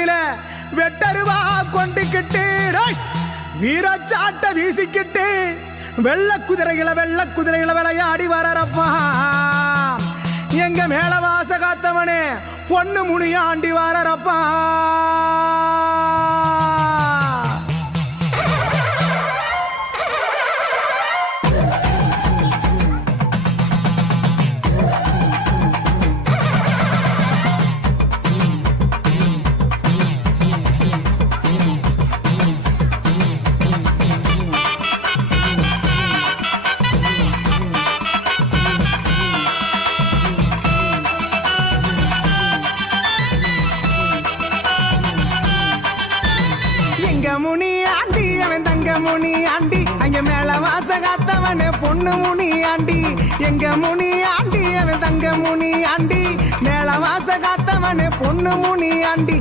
கழுத்தில வெட்டருவா கொண்டுக்கிட்டு வீரச்சாட்ட வீசிக்கிட்டு வெள்ள குதிரைகளை விளையாடி வரப்பா எங்க மேல வாச காத்தவனே பொண்ணு முனியாண்டி வரப்பா. முனி ஆண்டி அவன் தங்க முனி ஆண்டி அங்க மேல வாச காத்தவனே பொண்ணு முனி ஆண்டி. எங்க முனி ஆண்டி அவன் தங்க முனி ஆண்டி மேல வாச காத்தவனே பொண்ணு முனி ஆண்டி.